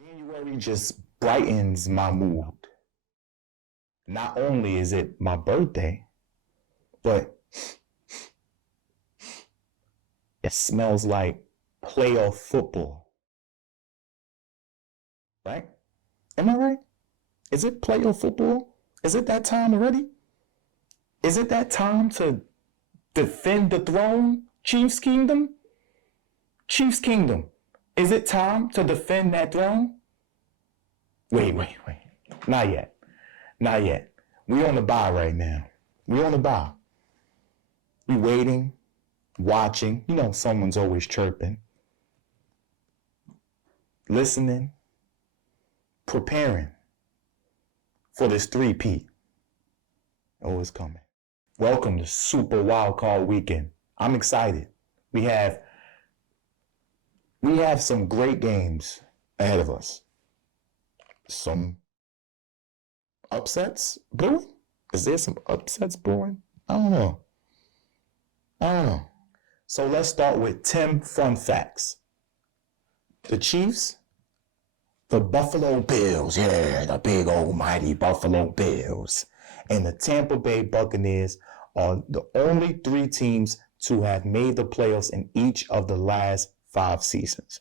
January just brightens my mood. Not only is it my birthday, but it smells like playoff football. Right? Am I right? Is it playoff football? Is it that time already? Is it that time to defend the throne, Chiefs Kingdom? Chiefs Kingdom. Is it time to defend that throne? Wait. Not yet. Not yet. We on the bye right now. We on the bye. We waiting, watching. You know, someone's always chirping. Listening. Preparing for this 3-peat. Oh, it's coming. Welcome to Super Wild Card Weekend. I'm excited. We have some great games ahead of us. Some upsets brewing? Is there some upsets brewing? I don't know. So let's start with 10 fun facts. The Chiefs, the Buffalo Bills, yeah, the big old mighty Buffalo Bills, and the Tampa Bay Buccaneers are the only 3 teams to have made the playoffs in each of the last 5 seasons.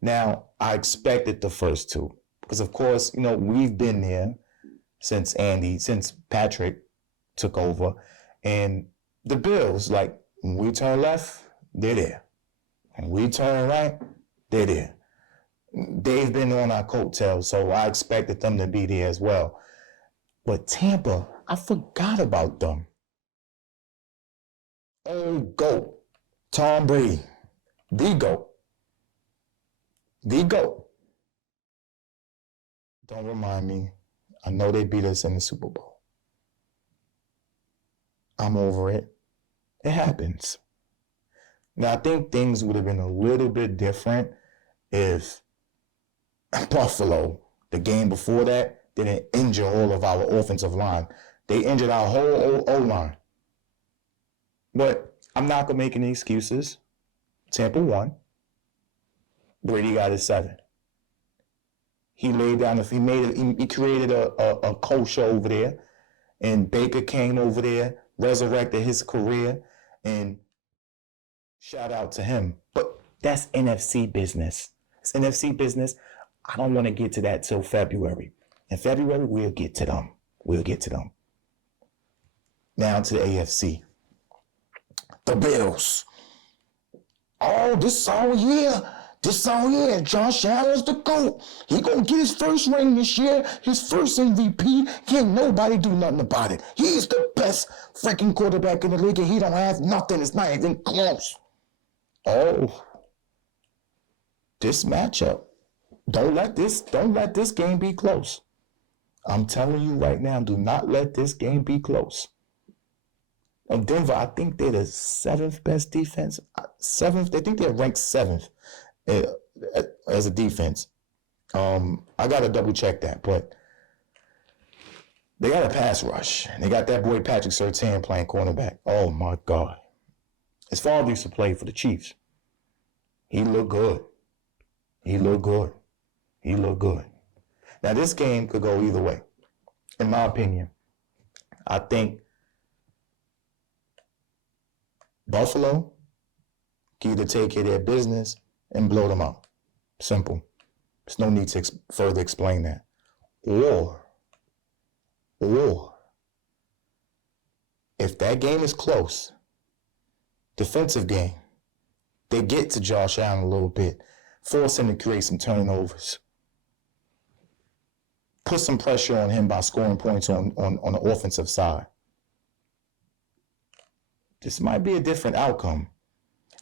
Now, I expected the first 2 because, of course, you know, we've been there since Patrick took over. And the Bills, like, when we turn left, they're there. When we turn right, they're there. They've been on our coattails, so I expected them to be there as well. But Tampa, I forgot about them. Oh, GOAT, Tom Brady, the GOAT. The GOAT. Don't remind me. I know they beat us in the Super Bowl. I'm over it. It happens. Now, I think things would have been a little bit different if Buffalo, the game before that, didn't injure all of our offensive line. They injured our whole O-line. But I'm not going to make any excuses. Tampa won. Brady got his 7. He laid down, he created a culture over there, and Baker came over there, resurrected his career, and shout out to him. But that's NFC business. It's NFC business. I don't want to get to that till February. In February, we'll get to them. Now to the AFC. The Bills. Oh, this all year. Josh Allen's the GOAT. He gonna get his first ring this year, his first MVP. Can't nobody do nothing about it. He's the best freaking quarterback in the league, and he don't have nothing. It's not even close. Oh, this matchup. Don't let this game be close. I'm telling you right now, do not let this game be close. And Denver, I think they're the 7th best defense. 7th, I think they're ranked 7th as a defense. I got to double check that, but they got a pass rush. They got that boy Patrick Surtain playing cornerback. Oh, my God. His father used to play for the Chiefs. He looked good. Now, this game could go either way. In my opinion, I think Buffalo can either take care of their business and blow them out. Simple. There's no need to further explain that. Or, if that game is close, defensive game, they get to Josh Allen a little bit, force him to create some turnovers, put some pressure on him by scoring points on the offensive side. This might be a different outcome.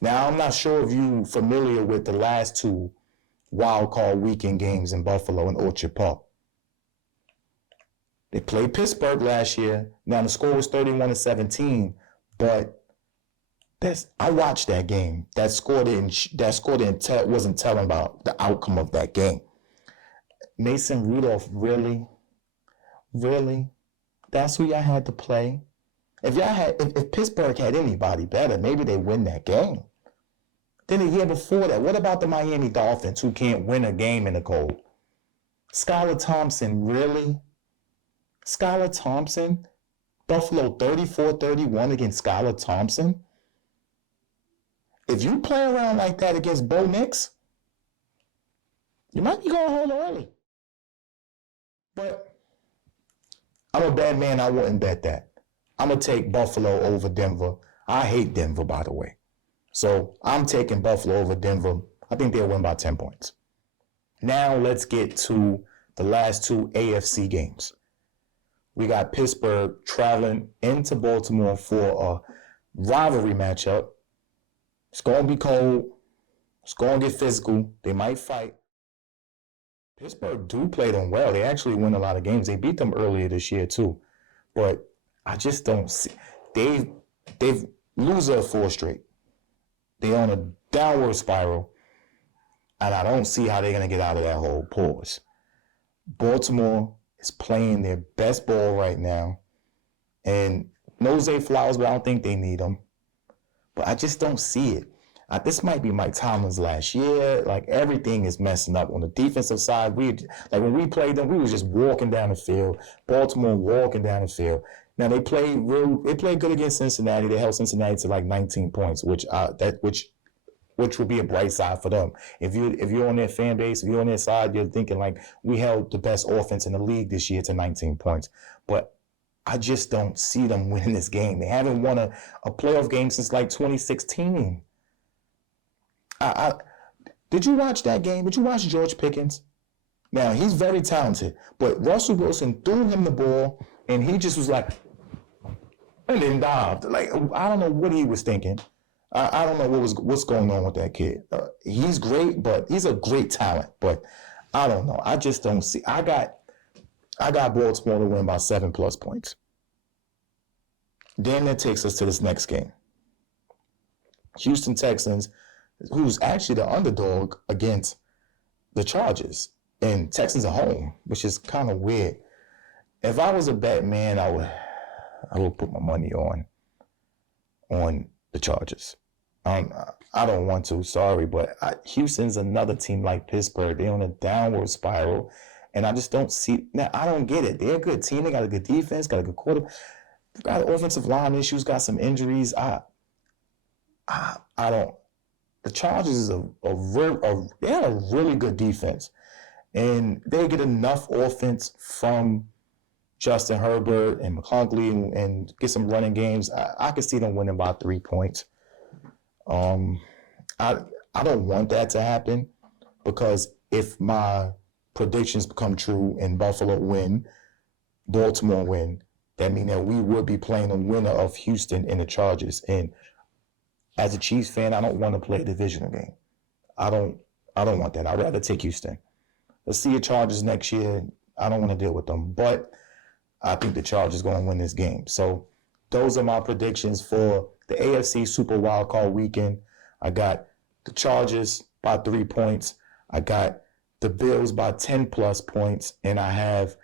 Now, I'm not sure if you're familiar with the last 2 wild card weekend games in Buffalo and Orchard Park. They played Pittsburgh last year. Now, the score was 31-17, but I watched that game. That score wasn't telling about the outcome of that game. Mason Rudolph, really? That's who y'all had to play? If Pittsburgh had anybody better, maybe they win that game. Then the year before that, what about the Miami Dolphins who can't win a game in the cold? Skylar Thompson, really? Skylar Thompson? Buffalo 34-31 against Skylar Thompson? If you play around like that against Bo Nix, you might be going home early. But I'm a bad man. I wouldn't bet that. I'm going to take Buffalo over Denver. I hate Denver, by the way. So I'm taking Buffalo over Denver. I think they'll win by 10 points. Now let's get to the last two AFC games. We got Pittsburgh traveling into Baltimore for a rivalry matchup. It's going to be cold. It's going to get physical. They might fight. Pittsburgh do play them well. They actually win a lot of games. They beat them earlier this year too. But I just don't see. They've loser 4 straight. They're on a downward spiral. And I don't see how they're going to get out of that hole. Pause. Baltimore is playing their best ball right now. And no Zay Flowers, but I don't think they need them. But I just don't see it. This might be Mike Tomlin's last year. Like, everything is messing up on the defensive side. When we played them, we was just walking down the field. Baltimore walking down the field. Now they played good against Cincinnati. They held Cincinnati to like 19 points, which would be a bright side for them. If you're on their fan base, if you're on their side, you're thinking like, we held the best offense in the league this year to 19 points. But I just don't see them winning this game. They haven't won a playoff game since like 2016. Did you watch that game? Did you watch George Pickens? Now, he's very talented, but Russell Wilson threw him the ball, and he just was like, and then dived. Like, I don't know what he was thinking. I don't know what's going on with that kid. He's great, but he's a great talent. But I don't know. I just don't see. I got Baltimore to win by 7+ points. Then that takes us to this next game. Houston Texans, who's actually the underdog against the Chargers. And Texans are home, which is kind of weird. If I was a bet man, I would put my money on the Chargers. I don't want to, sorry, but Houston's another team like Pittsburgh. They're on a downward spiral, and I just don't see. Now, I don't get it. They're a good team. They got a good defense, got a good quarterback, got offensive line issues, got some injuries. I don't. The Chargers is they have a really good defense, and they get enough offense from Justin Herbert and McConkey and get some running games. I could see them winning by 3 points. I don't want that to happen, because if my predictions become true and Buffalo win, Baltimore win, that means that we would be playing the winner of Houston and the Chargers. And as a Chiefs fan, I don't want to play a divisional game. I don't want that. I'd rather take Houston. Let's see the Chargers next year. I don't want to deal with them, but I think the Chargers going to win this game. So those are my predictions for the AFC Super Wildcard Weekend. I got the Chargers by 3 points. I got the Bills by 10+ points, and I have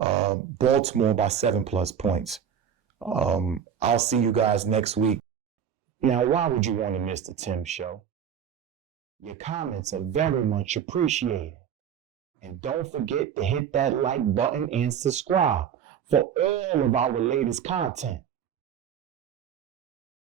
Baltimore by 7+ points. I'll see you guys next week. Now, why would you want to miss the Tim Show? Your comments are very much appreciated. And don't forget to hit that like button and subscribe for all of our latest content.